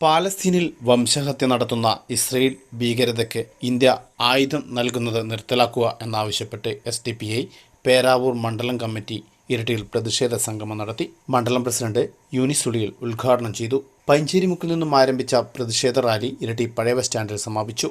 പാലസ്തീനിൽ വംശഹത്യ നടത്തുന്ന Israel ഭീകരതയ്ക്ക് India ആയുധം നൽകുന്നത് നിർത്തലാക്കുക എന്നാവശ്യപ്പെട്ട് S D P I Peravoor മണ്ഡലം കമ്മിറ്റി ഇരട്ടിയിൽ പ്രതിഷേധ സംഗമം നടത്തി മണ്ഡലം പ്രസിഡന്റ് യൂനിസ് ഉദ്ഘാടനം ചെയ്തു പൈഞ്ചേരിമുക്കിൽ നിന്നും ആരംഭിച്ച പ്രതിഷേധ റാലി ഇരട്ടി പഴയ ബസ് സ്റ്റാൻഡിൽ സമാപിച്ചു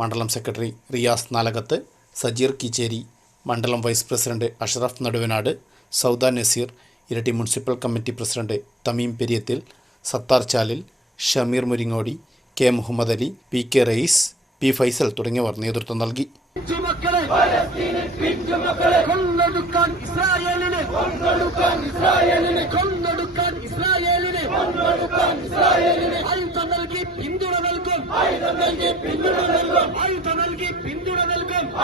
മണ്ഡലം സെക്രട്ടറി റിയാസ് നാലകത്ത് സജീർ കീച്ചേരി മണ്ഡലം vice president Ashraf Naduvanad Sauda Naseer Iritty municipal committee president Thameem Periyathil Sathar Chalil Shameer Muringodi K Muhammad Ali P K Rayees P Faisal തുടങ്ങിയവർ നേതൃത്വം നൽകി. ആയുധം നൽകി പിന്തുണ നൽകും. പിന്തുണ നൽകും പിന്തുണ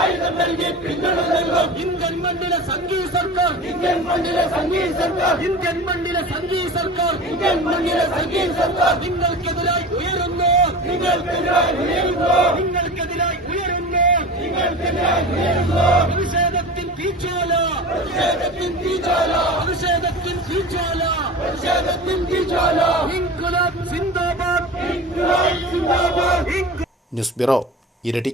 ആയുധം നൽകി പിന്തുണ നൽകും ഇന്ത്യൻ മണ്ണിലെ സംഘീയ സർക്കാർ. ഇന്ത്യൻ മണ്ണിലെ സംഘീയ സർക്കാർ. ഇന്ത്യൻ മണ്ണിലെ സംഘീയ സർക്കാർ. ഇന്ത്യൻ മണ്ണിലെ സംഘീയ സർക്കാർ. നിങ്ങൾക്കെതിരായി ഉയരുന്നു. നിങ്ങൾക്കെതിരായി ഉയരുന്നു. നിങ്ങൾക്കെതിരായി ഉയരുന്നു. നിങ്ങൾക്കെതിരായി ഉയരുന്നു. പ്രതിഷേധത്തിൻ തീജ്വാല പ്രതിഷേധത്തിൻ തീജ്വാല പ്രതിഷേധത്തിൻ തീജ്വാല പ്രതിഷേധത്തിൻ തീജ്വാല ഇൻകുലാബ് സിന്ദാബാദ്. ഇൻകുലാബ് സിന്ദാബാദ്. News bureau Iritty